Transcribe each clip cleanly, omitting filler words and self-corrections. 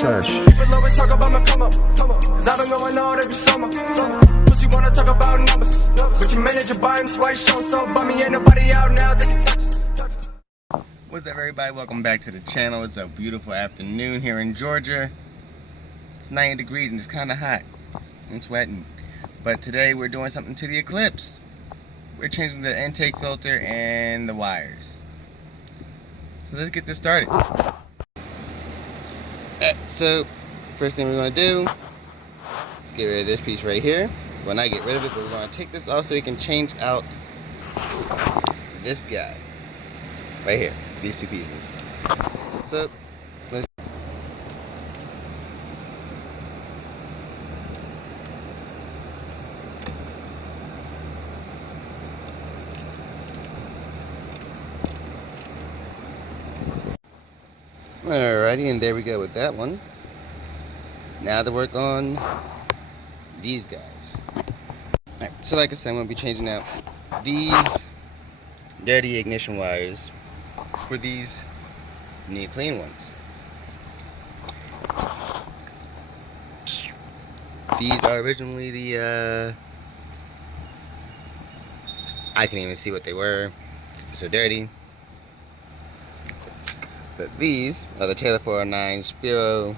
search. People always talk about my come up, cause I've been going all every summer. Pussy wanna talk about numbers, but your manager buy him swipe show, so by me ain't nobody out now that can touch us. What's up, everybody? Welcome back to the channel. It's a beautiful afternoon here in Georgia. It's 90 degrees and it's kind of hot and sweating. But today we're doing something to the Eclipse. We're changing the intake filter and the wires. So let's get this started. So first thing we're going to do is get rid of this piece right here. Well, not get rid of it, but we're going to take this off so we can change out this guy right here, these two pieces. So let's alrighty, and there we go with that one. Now to work on these guys. Alright, so like I said, I'm going to be changing out these dirty ignition wires for these neat clean ones. These are originally the I can't even see what they were, they're so dirty. But these are the Taylor 409 Spiro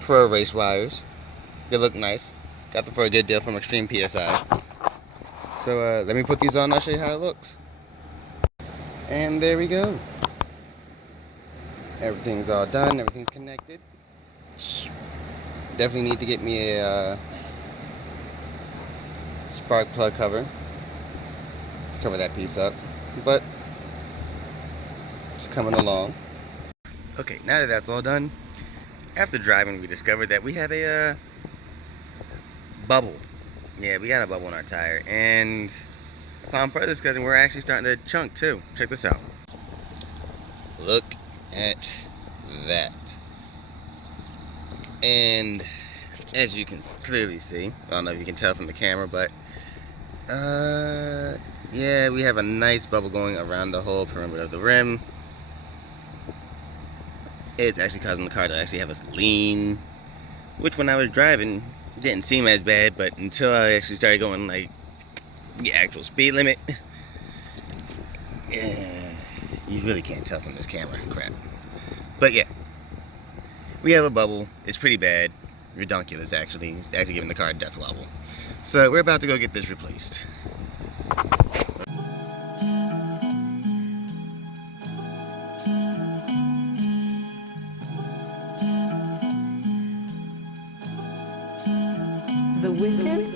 Pro Race wires. They look nice. Got them for a good deal from Extreme PSI. So let me put these on, I'll show you how it looks. And there we go. Everything's all done, everything's connected. Definitely need to get me a spark plug cover to cover that piece up. But it's coming along. Okay, now that that's all done, after driving we discovered that we have a bubble. Yeah, we got a bubble in our tire, and upon further discussion, we're actually starting to chunk too. Check this out. Look at that. And as you can clearly see, I don't know if you can tell from the camera, but yeah, we have a nice bubble going around the whole perimeter of the rim. It's actually causing the car to actually have us lean, which when I was driving didn't seem as bad, but until I actually started going like the actual speed limit, yeah, you really can't tell from this camera crap. But yeah, we have a bubble. It's pretty bad, redonkulous actually. It's actually giving the car a death wobble. So we're about to go get this replaced. The Wicked?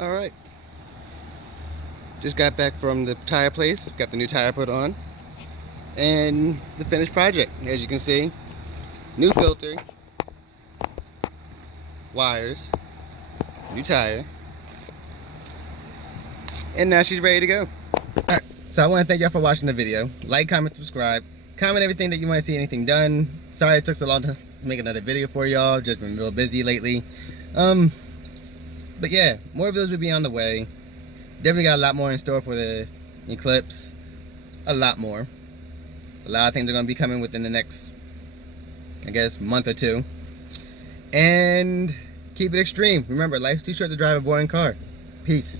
Alright. Just got back from the tire place. Got the new tire put on. And the finished project, as you can see. New filter. Wires. New tire. And now she's ready to go. Alright, so I want to thank y'all for watching the video. Like, comment, subscribe. Comment everything that you want to see anything done. Sorry it took so long to make another video for y'all. Just been real busy lately. But yeah, more videos will be on the way. Definitely got a lot more in store for the Eclipse. A lot more. A lot of things are going to be coming within the next, I guess, month or two. And keep it extreme. Remember, life's too short to drive a boring car. Peace.